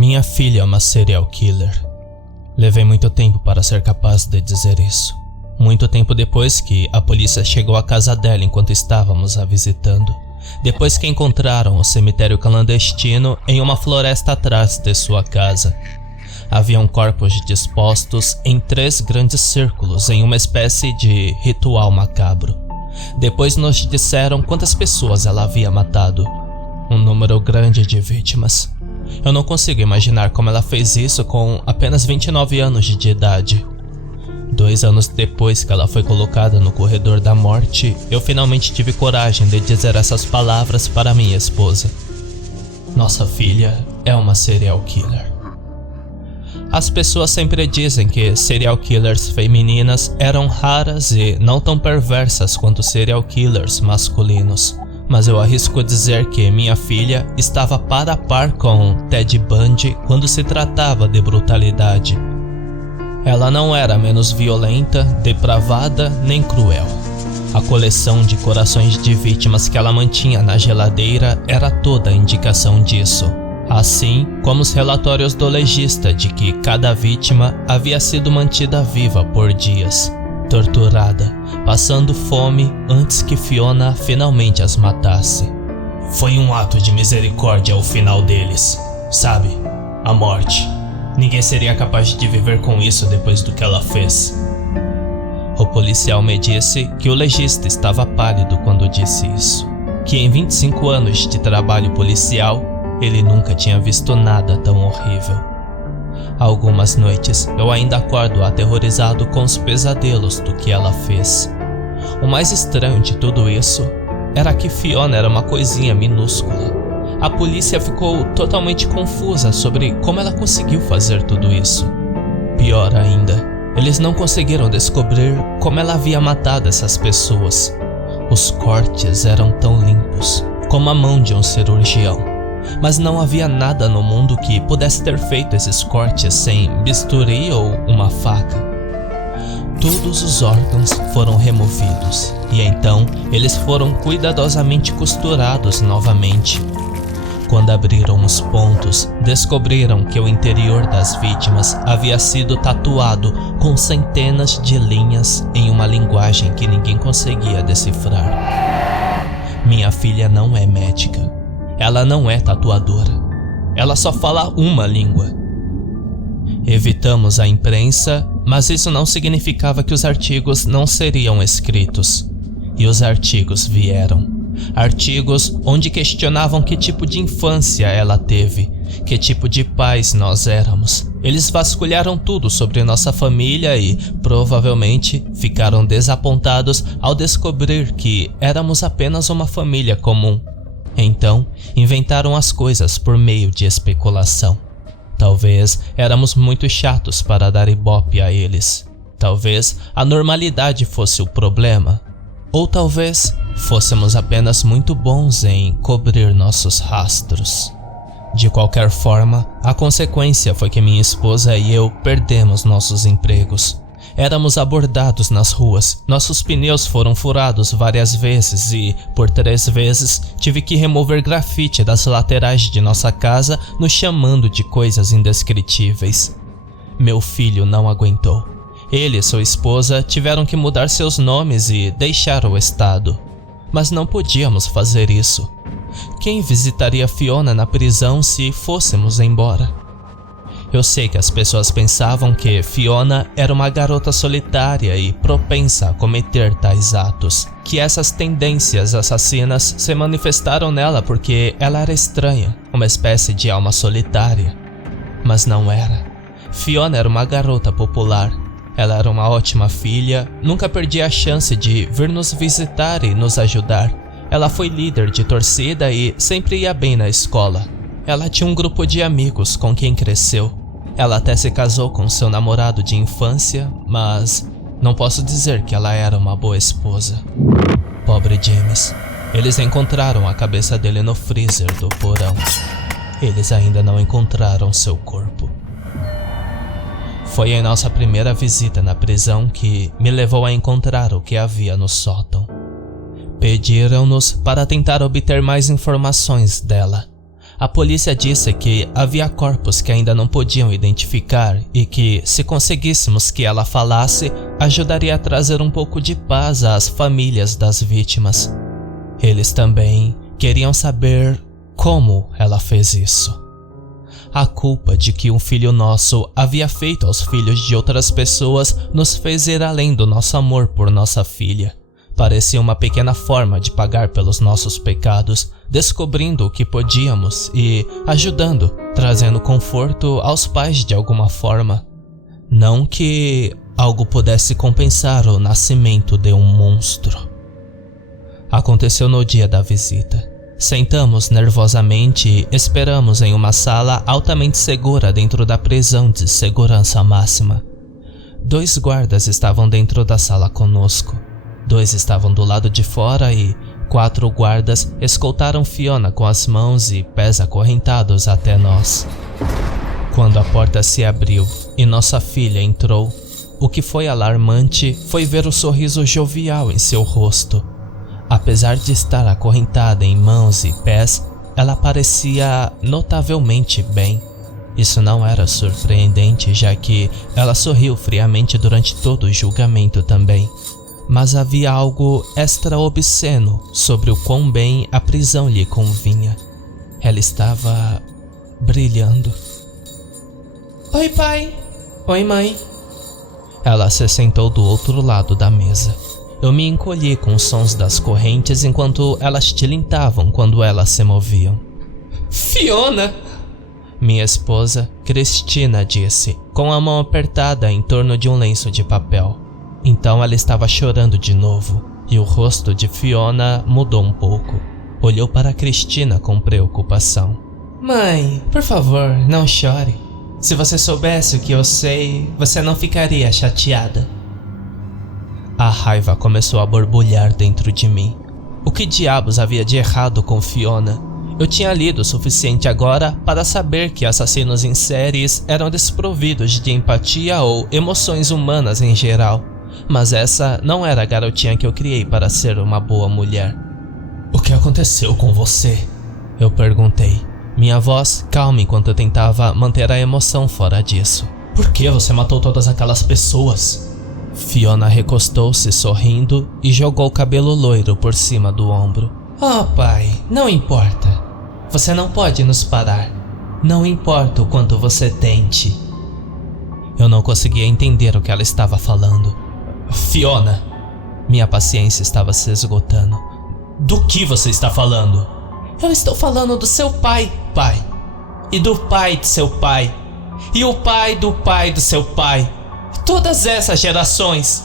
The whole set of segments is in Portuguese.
Minha filha é uma serial killer. Levei muito tempo para ser capaz de dizer isso. Muito tempo depois que a polícia chegou à casa dela enquanto estávamos a visitando. Depois que encontraram o cemitério clandestino em uma floresta atrás de sua casa. Haviam corpos dispostos em 3 grandes círculos em uma espécie de ritual macabro. Depois nos disseram quantas pessoas ela havia matado. Um número grande de vítimas. Eu não consigo imaginar como ela fez isso com apenas 29 anos de idade. 2 anos depois que ela foi colocada no corredor da morte, eu finalmente tive coragem de dizer essas palavras para minha esposa. Nossa filha é uma serial killer. As pessoas sempre dizem que serial killers femininas eram raras e não tão perversas quanto serial killers masculinos. Mas eu arrisco dizer que minha filha estava par a par com Ted Bundy quando se tratava de brutalidade. Ela não era menos violenta, depravada nem cruel. A coleção de corações de vítimas que ela mantinha na geladeira era toda a indicação disso. Assim como os relatórios do legista de que cada vítima havia sido mantida viva por dias, torturada, passando fome antes que Fiona finalmente as matasse. Foi um ato de misericórdia ao final deles, sabe? A morte. Ninguém seria capaz de viver com isso depois do que ela fez. O policial me disse que o legista estava pálido quando disse isso, que em 25 anos de trabalho policial, ele nunca tinha visto nada tão horrível. Algumas noites eu ainda acordo aterrorizado com os pesadelos do que ela fez. O mais estranho de tudo isso era que Fiona era uma coisinha minúscula. A polícia ficou totalmente confusa sobre como ela conseguiu fazer tudo isso. Pior ainda, eles não conseguiram descobrir como ela havia matado essas pessoas. Os cortes eram tão limpos como a mão de um cirurgião. Mas não havia nada no mundo que pudesse ter feito esses cortes sem bisturi ou uma faca. Todos os órgãos foram removidos e então eles foram cuidadosamente costurados novamente. Quando abriram os pontos, descobriram que o interior das vítimas havia sido tatuado com centenas de linhas em uma linguagem que ninguém conseguia decifrar. Minha filha não é médica. Ela não é tatuadora. Ela só fala uma língua. Evitamos a imprensa, mas isso não significava que os artigos não seriam escritos. E os artigos vieram. Artigos onde questionavam que tipo de infância ela teve, que tipo de pais nós éramos. Eles vasculharam tudo sobre nossa família e, provavelmente, ficaram desapontados ao descobrir que éramos apenas uma família comum. Então, inventaram as coisas por meio de especulação. Talvez éramos muito chatos para dar ibope a eles. Talvez a normalidade fosse o problema. Ou talvez fôssemos apenas muito bons em cobrir nossos rastros. De qualquer forma, a consequência foi que minha esposa e eu perdemos nossos empregos. Éramos abordados nas ruas, nossos pneus foram furados várias vezes e, por 3 vezes, tive que remover grafite das laterais de nossa casa nos chamando de coisas indescritíveis. Meu filho não aguentou. Ele e sua esposa tiveram que mudar seus nomes e deixar o estado. Mas não podíamos fazer isso. Quem visitaria Fiona na prisão se fôssemos embora? Eu sei que as pessoas pensavam que Fiona era uma garota solitária e propensa a cometer tais atos, que essas tendências assassinas se manifestaram nela porque ela era estranha, uma espécie de alma solitária. Mas não era. Fiona era uma garota popular. Ela era uma ótima filha, nunca perdia a chance de vir nos visitar e nos ajudar. Ela foi líder de torcida e sempre ia bem na escola. Ela tinha um grupo de amigos com quem cresceu. Ela até se casou com seu namorado de infância, mas não posso dizer que ela era uma boa esposa. Pobre James. Eles encontraram a cabeça dele no freezer do porão. Eles ainda não encontraram seu corpo. Foi em nossa primeira visita na prisão que me levou a encontrar o que havia no sótão. Pediram-nos para tentar obter mais informações dela. A polícia disse que havia corpos que ainda não podiam identificar e que, se conseguíssemos que ela falasse, ajudaria a trazer um pouco de paz às famílias das vítimas. Eles também queriam saber como ela fez isso. A culpa de que um filho nosso havia feito aos filhos de outras pessoas nos fez ir além do nosso amor por nossa filha. Parecia uma pequena forma de pagar pelos nossos pecados, descobrindo o que podíamos e ajudando, trazendo conforto aos pais de alguma forma. Não que algo pudesse compensar o nascimento de um monstro. Aconteceu no dia da visita. Sentamos nervosamente e esperamos em uma sala altamente segura dentro da prisão de segurança máxima. 2 guardas estavam dentro da sala conosco. 2 estavam do lado de fora e 4 guardas escoltaram Fiona com as mãos e pés acorrentados até nós. Quando a porta se abriu e nossa filha entrou, o que foi alarmante foi ver o sorriso jovial em seu rosto. Apesar de estar acorrentada em mãos e pés, ela parecia notavelmente bem. Isso não era surpreendente, já que ela sorriu friamente durante todo o julgamento também. Mas havia algo extra-obsceno sobre o quão bem a prisão lhe convinha. Ela estava brilhando. Oi, pai. Oi, mãe. Ela se sentou do outro lado da mesa. Eu me encolhi com os sons das correntes enquanto elas tilintavam quando elas se moviam. Fiona! Minha esposa, Cristina, disse, com a mão apertada em torno de um lenço de papel. Então ela estava chorando de novo, e o rosto de Fiona mudou um pouco. Olhou para Cristina com preocupação. Mãe, por favor, não chore. Se você soubesse o que eu sei, você não ficaria chateada. A raiva começou a borbulhar dentro de mim. O que diabos havia de errado com Fiona? Eu tinha lido o suficiente agora para saber que assassinos em séries eram desprovidos de empatia ou emoções humanas em geral. Mas essa não era a garotinha que eu criei para ser uma boa mulher. O que aconteceu com você? Eu perguntei, minha voz calma enquanto eu tentava manter a emoção fora disso. Por que você matou todas aquelas pessoas? Fiona recostou-se sorrindo e jogou o cabelo loiro por cima do ombro. Oh, pai, não importa. Você não pode nos parar. Não importa o quanto você tente. Eu não conseguia entender o que ela estava falando. Fiona! Minha paciência estava se esgotando. Do que você está falando? Eu estou falando do seu pai, pai. E do pai de seu pai. E o pai do seu pai. Todas essas gerações.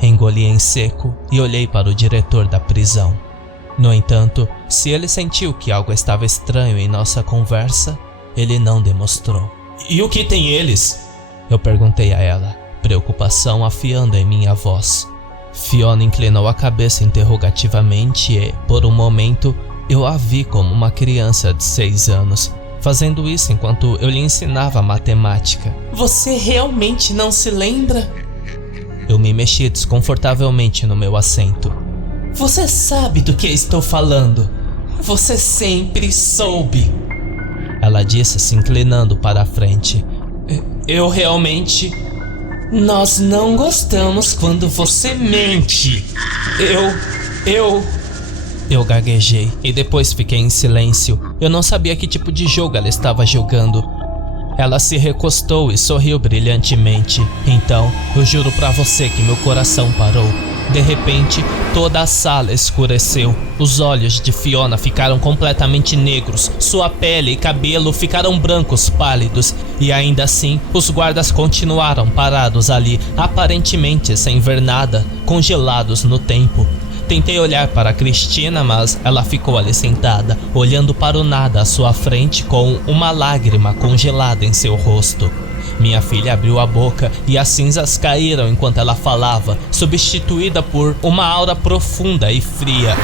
Engoli em seco e olhei para o diretor da prisão. No entanto, se ele sentiu que algo estava estranho em nossa conversa, ele não demonstrou. E o que tem eles? Eu perguntei a ela, preocupação afiando em minha voz. Fiona inclinou a cabeça interrogativamente e, por um momento, eu a vi como uma criança de 6 anos, fazendo isso enquanto eu lhe ensinava matemática. Você realmente não se lembra? Eu me mexi desconfortavelmente no meu assento. Você sabe do que estou falando. Você sempre soube. Ela disse se inclinando para a frente. Eu realmente... Nós não gostamos quando você mente. Eu gaguejei e depois fiquei em silêncio. Eu não sabia que tipo de jogo ela estava jogando. Ela se recostou e sorriu brilhantemente. Então, eu juro pra você que meu coração parou. De repente, toda a sala escureceu. Os olhos de Fiona ficaram completamente negros. Sua pele e cabelo ficaram brancos pálidos. E ainda assim, os guardas continuaram parados ali, aparentemente sem ver nada, congelados no tempo. Tentei olhar para Cristina, mas ela ficou ali sentada, olhando para o nada à sua frente com uma lágrima congelada em seu rosto. Minha filha abriu a boca e as cinzas caíram enquanto ela falava, substituída por uma aura profunda e fria.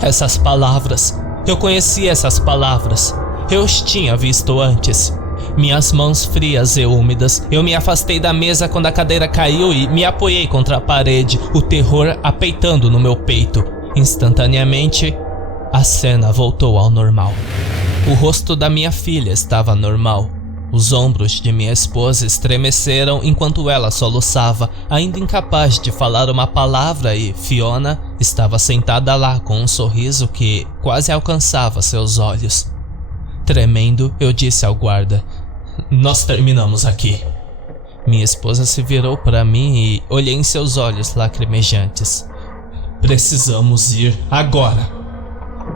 Essas palavras, eu conhecia essas palavras. Eu os tinha visto antes. Minhas mãos frias e úmidas, eu me afastei da mesa quando a cadeira caiu e me apoiei contra a parede, o terror apeitando no meu peito. Instantaneamente, a cena voltou ao normal. O rosto da minha filha estava normal. Os ombros de minha esposa estremeceram enquanto ela soluçava, ainda incapaz de falar uma palavra, e Fiona estava sentada lá com um sorriso que quase alcançava seus olhos. Tremendo, eu disse ao guarda: "Nós terminamos aqui." Minha esposa se virou para mim e olhei em seus olhos lacrimejantes. "Precisamos ir agora."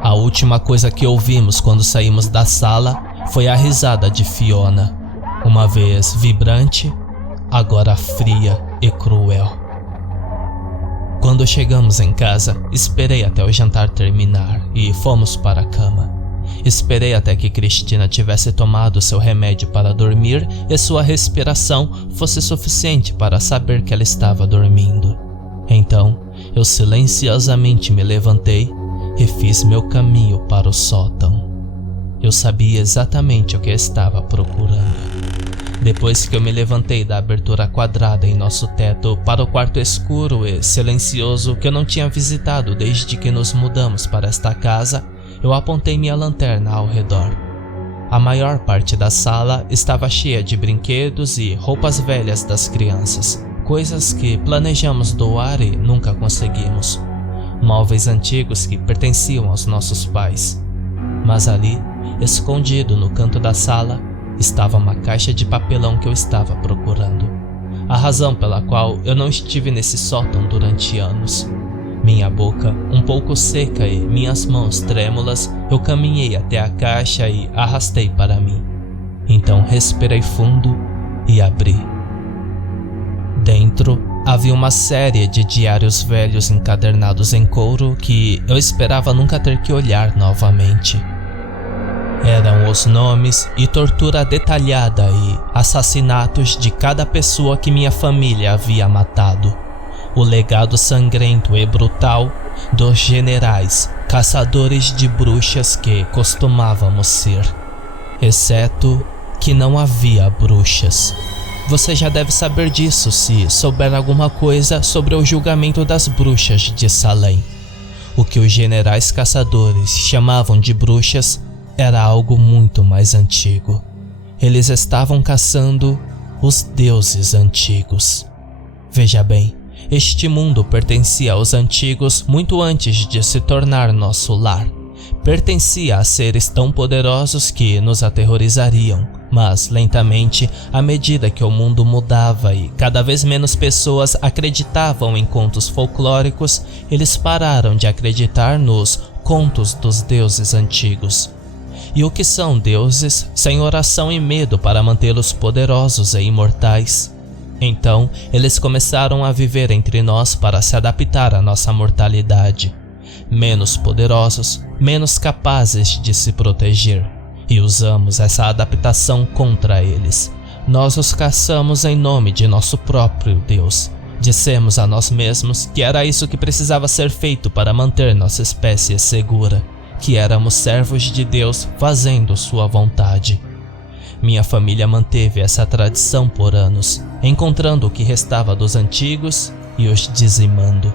A última coisa que ouvimos quando saímos da sala foi a risada de Fiona, uma vez vibrante, agora fria e cruel. Quando chegamos em casa, esperei até o jantar terminar e fomos para a cama. Esperei até que Cristina tivesse tomado seu remédio para dormir e sua respiração fosse suficiente para saber que ela estava dormindo. Então, eu silenciosamente me levantei e fiz meu caminho para o sótão. Eu sabia exatamente o que estava procurando. Depois que eu me levantei da abertura quadrada em nosso teto para o quarto escuro e silencioso que eu não tinha visitado desde que nos mudamos para esta casa, eu apontei minha lanterna ao redor. A maior parte da sala estava cheia de brinquedos e roupas velhas das crianças, coisas que planejamos doar e nunca conseguimos. Móveis antigos que pertenciam aos nossos pais. Mas ali, escondido no canto da sala, estava uma caixa de papelão que eu estava procurando. A razão pela qual eu não estive nesse sótão durante anos. Minha boca um pouco seca e minhas mãos trêmulas, eu caminhei até a caixa e arrastei para mim. Então respirei fundo e abri. Dentro havia uma série de diários velhos encadernados em couro que eu esperava nunca ter que olhar novamente. Eram os nomes e tortura detalhada e assassinatos de cada pessoa que minha família havia matado. O legado sangrento e brutal dos generais, caçadores de bruxas que costumávamos ser. Exceto que não havia bruxas. Você já deve saber disso se souber alguma coisa sobre o julgamento das bruxas de Salem. O que os generais caçadores chamavam de bruxas era algo muito mais antigo. Eles estavam caçando os deuses antigos. Veja bem, este mundo pertencia aos antigos muito antes de se tornar nosso lar. Pertencia a seres tão poderosos que nos aterrorizariam, mas lentamente, à medida que o mundo mudava e cada vez menos pessoas acreditavam em contos folclóricos, eles pararam de acreditar nos contos dos deuses antigos. E o que são deuses sem oração e medo para mantê-los poderosos e imortais? Então, eles começaram a viver entre nós para se adaptar à nossa mortalidade. Menos poderosos, menos capazes de se proteger. E usamos essa adaptação contra eles. Nós os caçamos em nome de nosso próprio Deus. Dissemos a nós mesmos que era isso que precisava ser feito para manter nossa espécie segura. Que éramos servos de Deus fazendo sua vontade. Minha família manteve essa tradição por anos, encontrando o que restava dos antigos e os dizimando.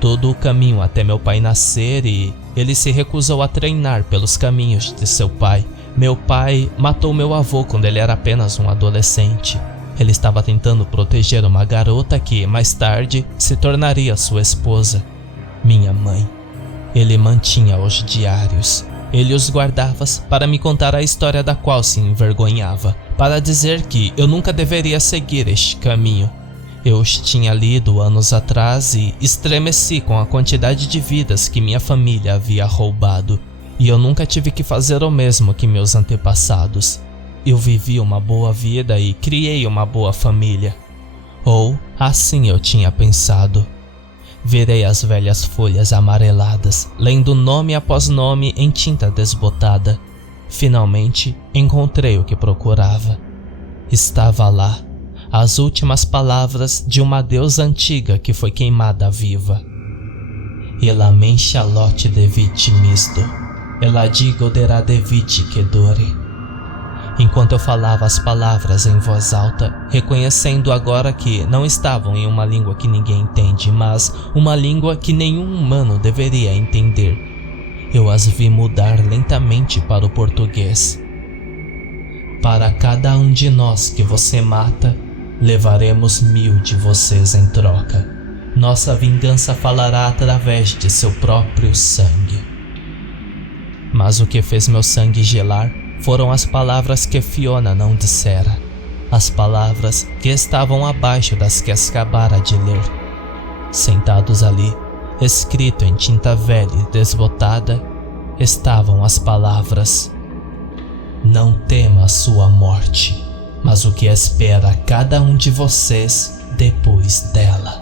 Todo o caminho até meu pai nascer, e ele se recusou a treinar pelos caminhos de seu pai. Meu pai matou meu avô quando ele era apenas um adolescente. Ele estava tentando proteger uma garota que, mais tarde, se tornaria sua esposa, minha mãe. Ele mantinha os diários. Ele os guardava para me contar a história da qual se envergonhava, para dizer que eu nunca deveria seguir este caminho. Eu os tinha lido anos atrás e estremeci com a quantidade de vidas que minha família havia roubado. E eu nunca tive que fazer o mesmo que meus antepassados. Eu vivi uma boa vida e criei uma boa família. Ou assim eu tinha pensado. Virei as velhas folhas amareladas, lendo nome após nome em tinta desbotada. Finalmente, encontrei o que procurava. Estava lá, as últimas palavras de uma deusa antiga que foi queimada viva. Elamen Charlotte Devit Misdo, Eladi Godera Devit Kedore. Enquanto eu falava as palavras em voz alta, reconhecendo agora que não estavam em uma língua que ninguém entende, mas uma língua que nenhum humano deveria entender, eu as vi mudar lentamente para o português. Para cada um de nós que você mata, levaremos 1000 de vocês em troca. Nossa vingança falará através de seu próprio sangue. Mas o que fez meu sangue gelar foram as palavras que Fiona não dissera. As palavras que estavam abaixo das que acabara de ler. Sentados ali, escrito em tinta velha e desbotada, estavam as palavras: não tema a sua morte, mas o que espera cada um de vocês depois dela.